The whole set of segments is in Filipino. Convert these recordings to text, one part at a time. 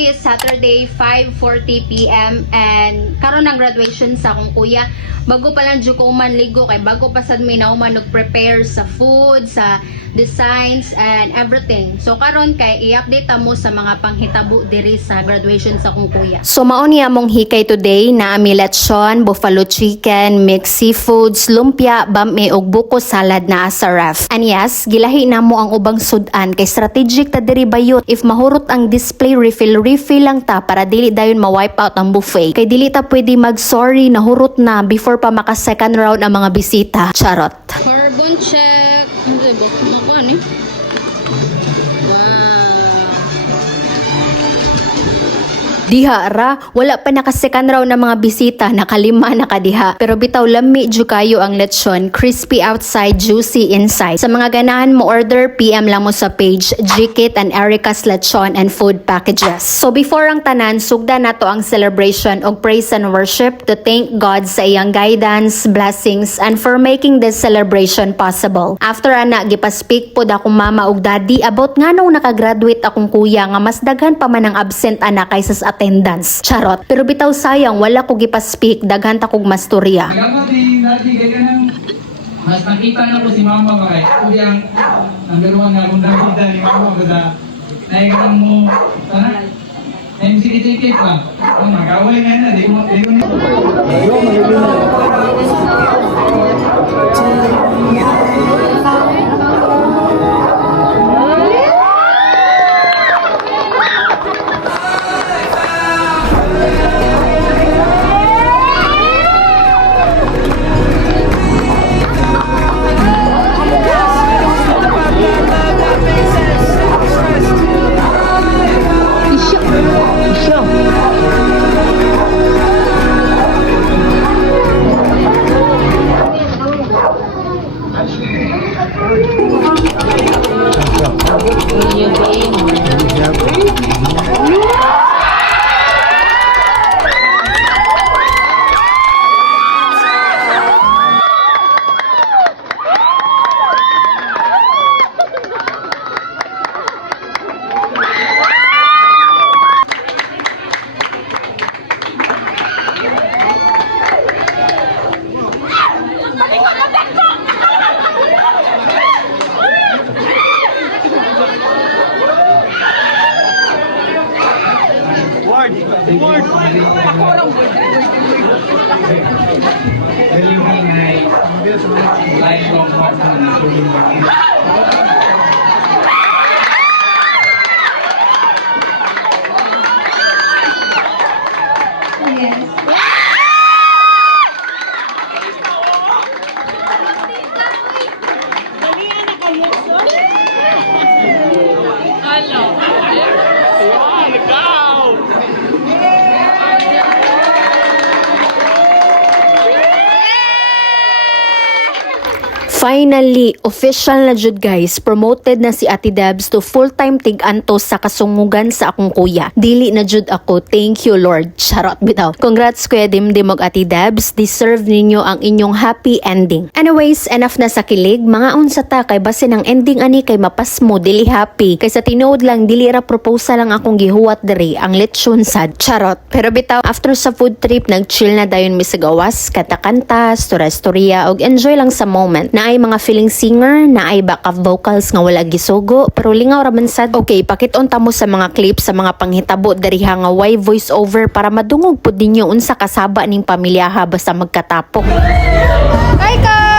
today is Saturday, 5:40 p.m. and karon ang graduation sa akong kuya. Bago pa lang jud ko man ligo kay bago pa sad mi nauman nag-prepare sa food, sa designs and everything. So karon kay i-update ta mo sa mga panghitabo diri sa graduation sa akong kuya. So mao ni among hikay today na ami lechon, buffalo chicken, mixed seafoods, lumpia, bami ug buko salad na sa ref. And yes, gilahi namo ang ubang sudan kay strategic ta diri bayot if mahurot ang display refill lang ta para dili dayon ma-wipe out ang buffet. Kay dili ta pwede mag-sorry nahurot na before pa maka second round ang mga bisita. Charot. Carbon check. Ako ano? Wow. Diha ra, wala pa naka-second round ng mga bisita, nakalima na kadiha. Pero bitaw lami jud kayo ang lechon, crispy outside, juicy inside. Sa mga ganahan mo order, PM lang mo sa page Jikit and Erica's Lechon and Food Packages. So before ang tanan, sugda nato ang celebration og praise and worship to thank God sa iyang guidance, blessings, and for making this celebration possible. After ana, gipa-speak po akong mama ug daddy about nganong nakagraduate akong kuya nga mas daghan pa man ang absent ana kaysa sa attendance. Charot. Pero bitaw sayang, wala ko gipa-speak, daghan ta kog masturya. Salamat din, dati kaya nang mas nakita na ko si mama kay kuyang number 1 na kung nakita ni mama kada naikan mo sana MCT pa. Ang magaway nga na, di ko Finally, official na jud guys, promoted na si Ate Debs to full-time tig-anto sa kasungugan sa akong kuya. Dili na jud ako, thank you Lord. Charot bitaw. Congrats Kuya Dimdim og Ate Debs, deserve ninyo ang inyong happy ending. Anyways, enough na sa kilig, mga unsa ta kay basin ang ending ani kay mapasmo dili happy. Kaysa tinuod lang dili ra proposal lang akong gihuwat diri ang lechon sad. Charot. Pero bitaw, after sa food trip, nag-chill na dayon mi sa gawas, kanta-kanta, storya-storya og enjoy lang sa moment. Na ay mga feeling singer, na ay backup vocals nga wala gisugo, pero lingaw ra man sad. Okay, pakit-on ta mo sa mga clips sa mga panghitabo diriha nga why voice over para madungog pud ninyo unsa kasaba ning pamilyaha basta magkatapok. Kay kay.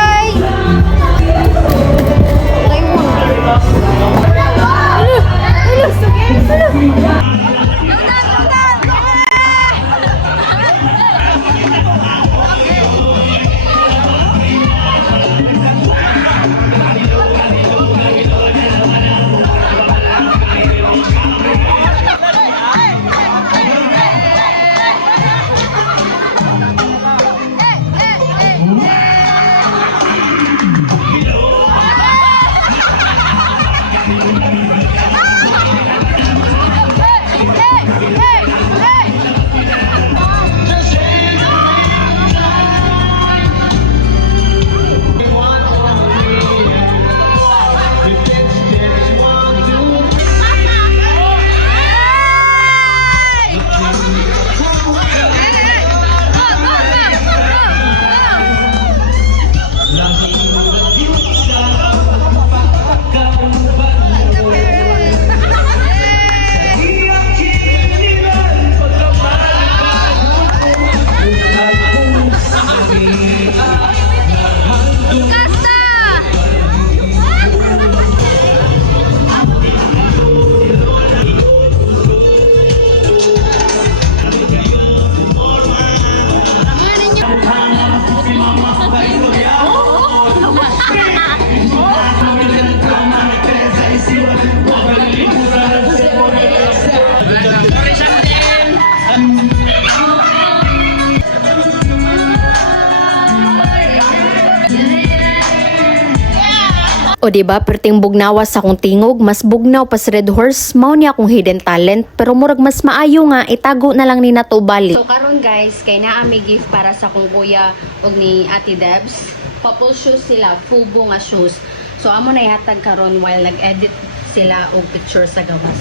O diba, perting bugnawa sa akong tingog, mas bugnaw pa si Red Horse, mao niya akong hidden talent, pero murag mas maayo nga, itago na lang ni nato balik. So karon guys, kay naa may gift para sa akong kuya og ni Ate Debs. Couple shoes sila, fubo nga shoes. So amo na ihatag karon while nag-edit sila og picture sa gawas.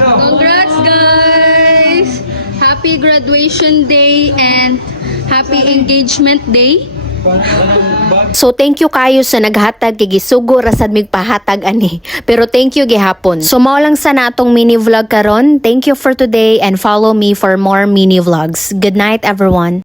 Congrats guys! Happy graduation day and happy engagement day. So thank you kayo sa naghatag kay gisugo rasad mig pahatag ani. Pero thank you gihapon. So mao lang sa natong mini vlog karon. Thank you for today and follow me for more mini vlogs. Good night everyone.